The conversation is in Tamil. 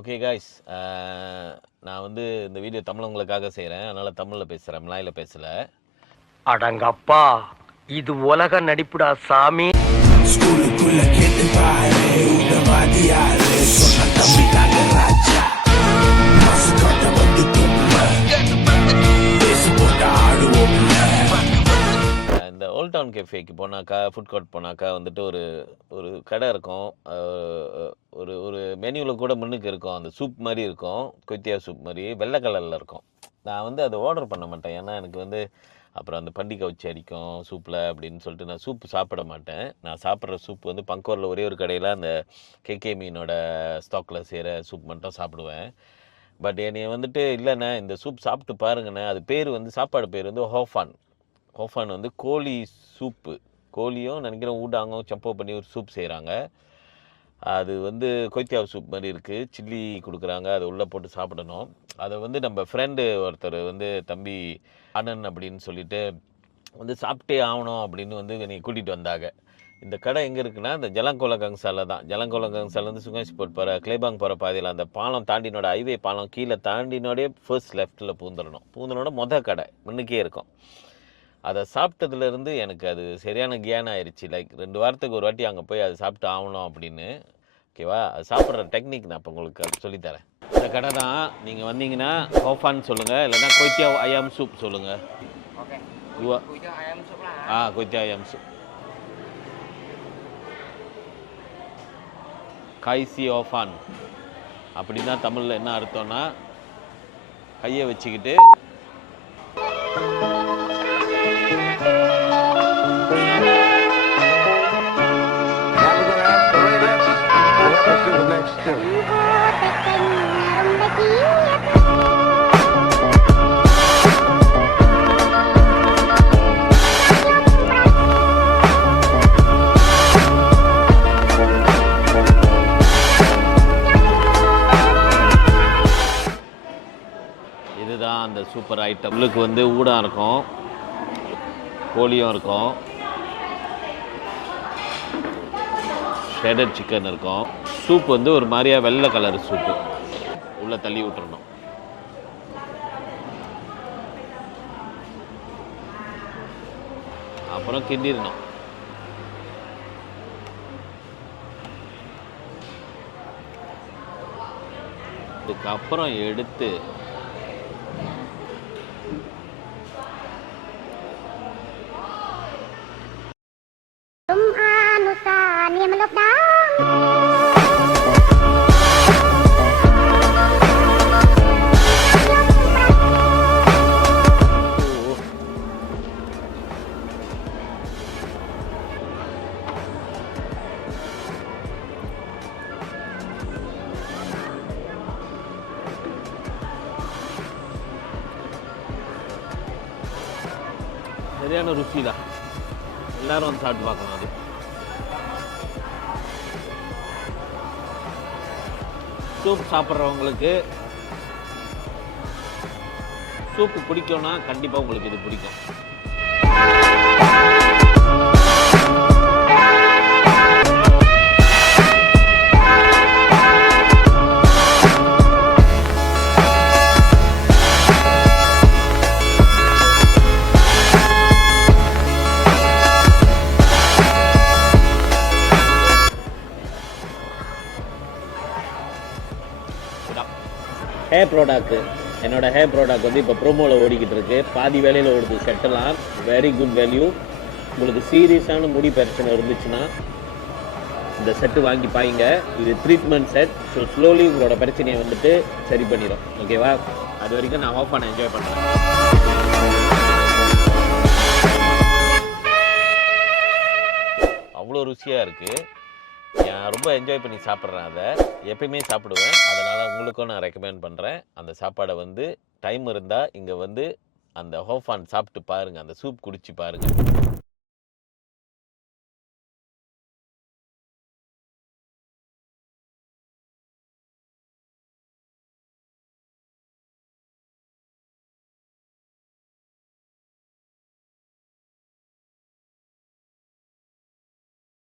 ஓகே காய்ஸ், நான் வந்து இந்த வீடியோ தமிழவங்களுக்காக செய்கிறேன். அதனால் தமிழில் பேசுகிறேன், மலாயில் பேசலை. அடங்கப்பா, இது உலக நடிப்புடா சாமி. ஸ்கூலுக்குள்ள கேட்டு பாரு உடவாதியாரு சொன்ன தம்பி ராஜா மாசு காட்ட வந்து பேசி போட்ட ஆடுவோம். இந்த ஓல்ட் டவுன் கெஃபேக்கு போனாக்கா, ஃபுட் கோர்ட் போனாக்கா வந்துட்டு ஒரு ஒரு கடை இருக்கும். ஒரு ஒரு மெனுவில் கூட முன்னுக்கு இருக்கும். அந்த சூப் மாதிரி இருக்கும், கொய்த்தியா சூப் மாதிரி வெள்ளை கலரில் இருக்கும். நான் வந்து அதை ஆர்டர் பண்ண மாட்டேன், ஏன்னா எனக்கு வந்து அப்புறம் அந்த பண்டிகை வச்சு அடிக்கும் சூப்பில் அப்படின்னு சொல்லிட்டு நான் சூப்பு சாப்பிட மாட்டேன். நான் சாப்பிட்ற சூப் வந்து பங்கோரில் ஒரே ஒரு கடையில் அந்த கேகே மீனோட ஸ்டாக்கில் செய்கிற சூப் மட்டும் சாப்பிடுவேன். பட் என்னைய வந்துட்டு இல்லைண்ணே இந்த சூப் சாப்பிட்டு பாருங்கண்ணே, அது பேர் வந்து சாப்பாடு பேர் வந்து ஹோஃபான். ஹோஃபான் வந்து கோழி சூப்பு, கோழியும் நினைக்கிறேன் ஊடாங்கும் சம்போ பண்ணி ஒரு சூப் செய்கிறாங்க. அது வந்து கொய்த்தியா சூப் மாதிரி இருக்குது, சில்லி கொடுக்குறாங்க, அதை உள்ளே போட்டு சாப்பிடணும். அதை வந்து நம்ம ஃப்ரெண்டு ஒருத்தர் வந்து தம்பி அண்ணன் அப்படின்னு சொல்லிட்டு வந்து சாப்பிட்டே ஆகணும் அப்படின்னு வந்து என்னை கூட்டிகிட்டு வந்தாங்க. இந்த கடை எங்கே இருக்குன்னா இந்த ஜலங்கோலகங்சால தான். ஜலங்கோலகங்சாலேருந்து சுங்காசிப்போட் போகிற கிளேபாங் போகிற பாதையில் அந்த பாலம் தாண்டினோட ஹைவே பாலம் கீழே தாண்டினோடே ஃபர்ஸ்ட் லெஃப்ட்டில் பூந்தனோட மொதல் கடை முன்னுக்கே இருக்கும். அதை சாப்பிட்டதுலேருந்து எனக்கு அது சரியான கியானம் ஆயிடுச்சு. லைக் 2 வாரத்துக்கு ஒரு வாட்டி அங்கே போய் அதை சாப்பிட்டு ஆகணும் அப்படின்னு. ஓகேவா, அது சாப்பிட்ற டெக்னிக் நான் இப்போ உங்களுக்கு அது சொல்லித்தரேன். இந்த கடை தான், நீங்கள் வந்தீங்கன்னா ஹோஃபான்னு சொல்லுங்கள், இல்லைன்னா கொய்த்தியா ஐயாம் சூப் சொல்லுங்கள். கொய்த்தியா ஐயாம் சூப், காய்சி ஓஃபான் அப்படின்னா தமிழில் என்ன அர்த்தம்னா கையை வச்சுக்கிட்டு இதுதான் அந்த சூப்பர் ஐட்டம். உள்ளுக்கு வந்து ஊடம் இருக்கும், கோழியும் இருக்கும், ஷேடட் சிக்கன் இருக்கும். சூப் வந்து ஒரு மாதிரியா வெள்ளை கலர் சூப்பு. உள்ளே தள்ளி விட்டுறணும். அப்புறம் கிண்டிடணும். இதுக்கப்புறம் எடுத்து சரியான ருசி தான். எல்லாரும் வந்து சாப்பிட்டு பார்க்கணும். அது சூப் சாப்பிட்றவங்களுக்கு, சூப்பு பிடிக்கும்னா கண்டிப்பாக உங்களுக்கு இது பிடிக்கும். ஹேர் ப்ராடக்ட், என்னோடய ஹேர் ப்ராடக்ட் வந்து இப்போ ப்ரோமோவில் ஓடிக்கிட்டு இருக்கு. பாதி வேலையில் ஓடுது. செட்டெல்லாம் வெரி குட் வேல்யூ. உங்களுக்கு சீரியஸான முடி பிரச்சனை இருந்துச்சுன்னா இந்த செட்டு வாங்கி பாருங்க. இது ட்ரீட்மெண்ட் செட். ஸோ ஸ்லோலி உங்களோட பிரச்சனையை வந்துட்டு சரி பண்ணிடும். ஓகேவா, அது வரைக்கும் நான் ஆஃப் பண்ண என்ஜாய் பண்ணுறேன். அவ்வளோ ருசியாக இருக்குது. நான் ரொம்ப என்ஜாய் பண்ணி சாப்பிட்றேன். அதை எப்பயுமே சாப்பிடுவேன். அதனால் உங்களுக்கும் நான் ரெக்கமெண்ட் பண்ணுறேன். அந்த சாப்பாடை வந்து டைம் இருந்தால் இங்கே வந்து அந்த ஹோஃபான் சாப்பிட்டு பாருங்கள், அந்த சூப் குடிச்சு பாருங்கள்.